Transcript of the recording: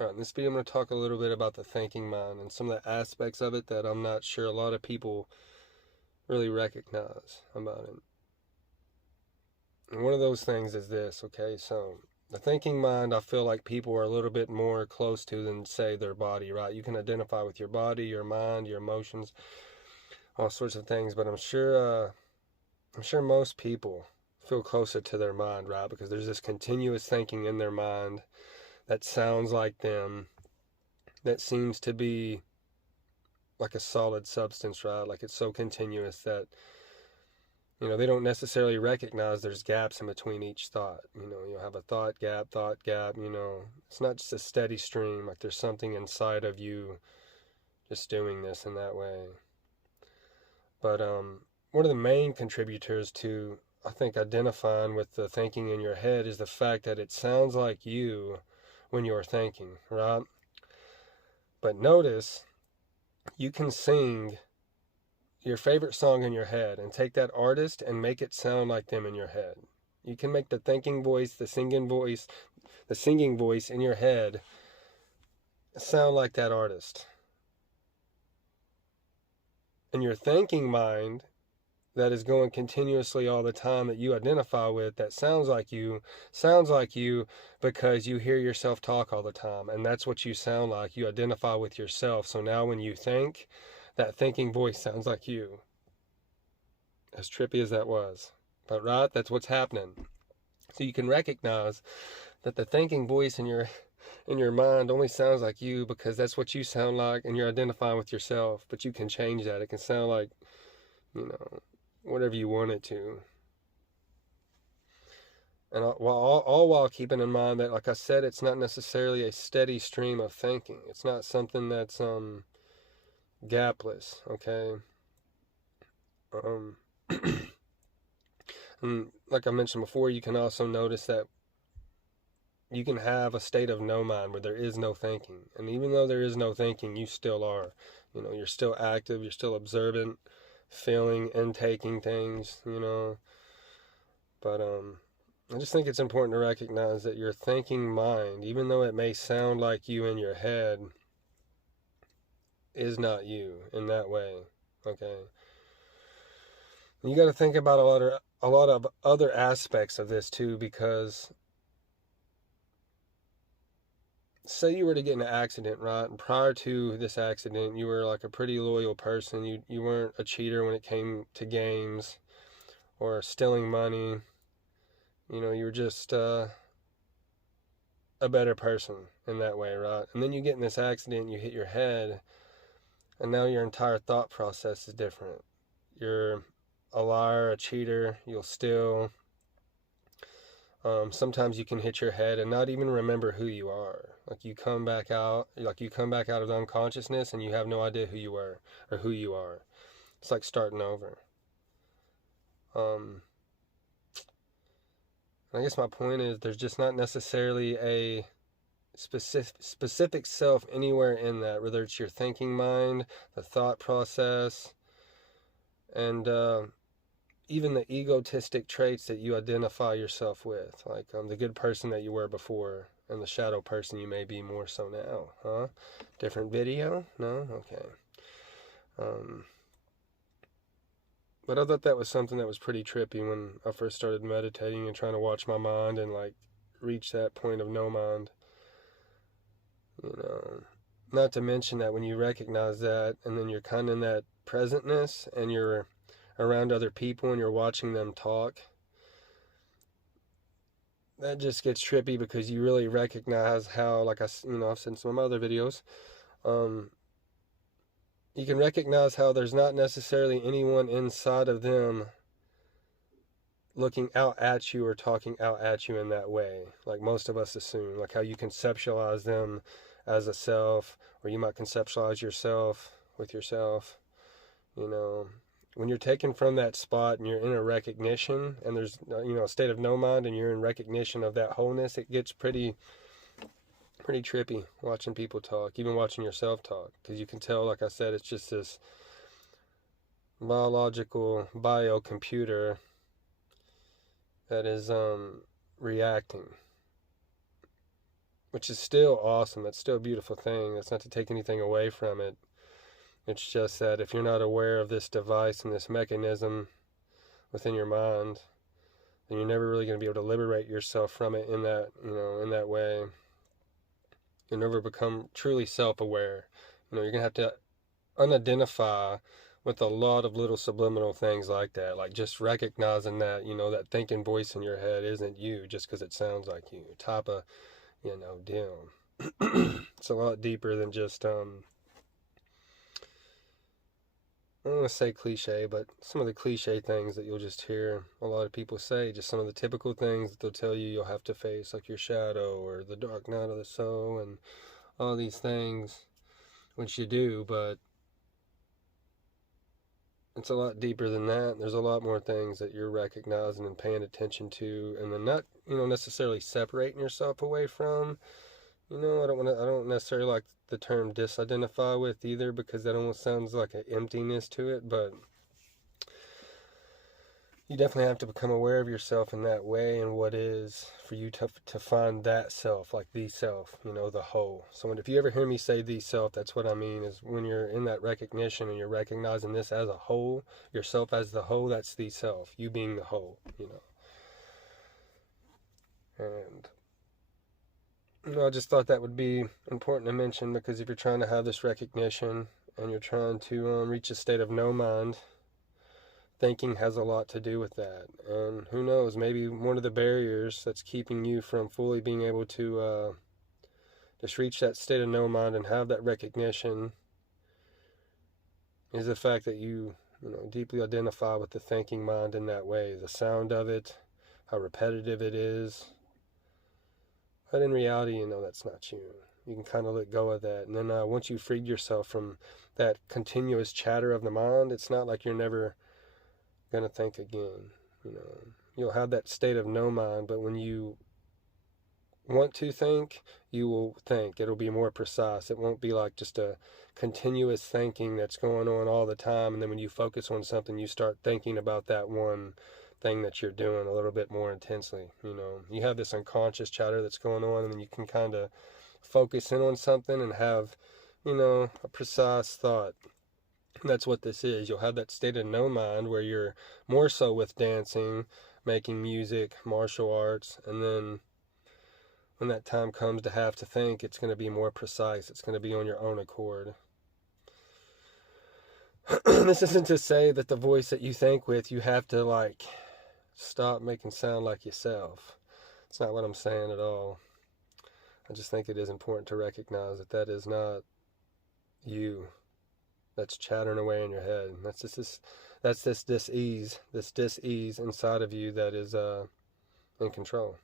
In this video, I'm going to talk a little bit about the thinking mind and some of the aspects of it that I'm not sure a lot of people really recognize about it. And one of those things is this, okay? So, the thinking mind, I feel like people are a little bit more close to than, say, their body, right? You can identify with your body, your mind, your emotions, all sorts of things, but I'm sure most people feel closer to their mind, right? Because there's this continuous thinking in their mind that sounds like them, that seems to be like a solid substance, right? Like it's so continuous that, they don't necessarily recognize there's gaps in between each thought. You'll have a thought gap, it's not just a steady stream, like there's something inside of you just doing this in that way. But one of the main contributors to, I think, identifying with the thinking in your head is the fact that it sounds like you when you're thinking, right? But notice you can sing your favorite song in your head and take that artist and make it sound like them in your head. You can make the thinking voice, the singing voice in your head sound like that artist. And your thinking mind that is going continuously all the time that you identify with, that sounds like you because you hear yourself talk all the time, and that's what you sound like. You identify with yourself. So now when you think, that thinking voice sounds like you. As trippy as that was. But right, that's what's happening. So you can recognize that the thinking voice in your mind only sounds like you because that's what you sound like and you're identifying with yourself. But you can change that. It can sound like, whatever you want it to. And all while keeping in mind that, like I said, it's not necessarily a steady stream of thinking. It's not something that's gapless, okay? And like I mentioned before, you can also notice that you can have a state of no mind where there is no thinking. And even though there is no thinking, you still are. You're still active, you're still observant, feeling and taking things, But I just think it's important to recognize that your thinking mind, even though it may sound like you in your head, is not you in that way, okay? You got to think about a lot of other aspects of this too, because say you were to get in an accident, right? And prior to this accident, you were like a pretty loyal person. You weren't a cheater when it came to games or stealing money. You were just a better person in that way, right? And then you get in this accident, you hit your head, and now your entire thought process is different. You're a liar, a cheater, you'll steal. Sometimes you can hit your head and not even remember who you are. You come back out of unconsciousness and you have no idea who you were or who you are. It's like starting over. I guess my point is there's just not necessarily a specific self anywhere in that, whether it's your thinking mind, the thought process, and even the egotistic traits that you identify yourself with, like the good person that you were before and the shadow person you may be more so now, huh? Different video? No? Okay. But I thought that was something that was pretty trippy when I first started meditating and trying to watch my mind and reach that point of no mind. Not to mention that when you recognize that and then you're kind of in that presentness and you're around other people and you're watching them talk, that just gets trippy because you really recognize how, like I've said in some of my other videos, you can recognize how there's not necessarily anyone inside of them looking out at you or talking out at you in that way, like most of us assume, like how you conceptualize them as a self, or you might conceptualize yourself with yourself, when you're taken from that spot and you're in a recognition and there's a state of no mind and you're in recognition of that wholeness, it gets pretty trippy watching people talk, even watching yourself talk, because you can tell, like I said, it's just this biological biocomputer that is reacting, which is still awesome. It's still a beautiful thing. That's not to take anything away from it. It's just that if you're not aware of this device and this mechanism within your mind, then you're never really going to be able to liberate yourself from it in that, in that way. You'll never become truly self-aware. You're going to have to unidentify with a lot of little subliminal things like that. Like just recognizing that, that thinking voice in your head isn't you just because it sounds like you type of, deal. It's a lot deeper than just, I don't want to say cliche, but some of the cliche things that you'll just hear a lot of people say, just some of the typical things that they'll tell you you'll have to face, like your shadow or the dark night of the soul and all these things, which you do, but it's a lot deeper than that. There's a lot more things that you're recognizing and paying attention to, and then not, necessarily separating yourself away from. I don't necessarily like the term disidentify with either, because that almost sounds like an emptiness to it, but you definitely have to become aware of yourself in that way and what is for you to find that self, like the self, the whole. So if you ever hear me say the self, that's what I mean, is when you're in that recognition and you're recognizing this as a whole, yourself as the whole, that's the self, you being the whole, And I just thought that would be important to mention, because if you're trying to have this recognition and you're trying to reach a state of no mind, thinking has a lot to do with that. And who knows, maybe one of the barriers that's keeping you from fully being able to just reach that state of no mind and have that recognition is the fact that you deeply identify with the thinking mind in that way, the sound of it, how repetitive it is. But in reality, that's not you. You can kind of let go of that. And then once you've freed yourself from that continuous chatter of the mind, it's not like you're never going to think again. You'll have that state of no mind, but when you want to think, you will think. It'll be more precise. It won't be like just a continuous thinking that's going on all the time, and then when you focus on something, you start thinking about that one thing that you're doing a little bit more intensely. You have this unconscious chatter that's going on, and then you can kind of focus in on something and have, a precise thought. And that's what this is. You'll have that state of no mind where you're more so with dancing, making music, martial arts, and then when that time comes to have to think, it's going to be more precise. It's going to be on your own accord. This isn't to say that the voice that you think with, you have to stop making sound like yourself. It's not what I'm saying at all. I just think it is important to recognize that that is not you. That's chattering away in your head. That's this dis-ease inside of you that is in control.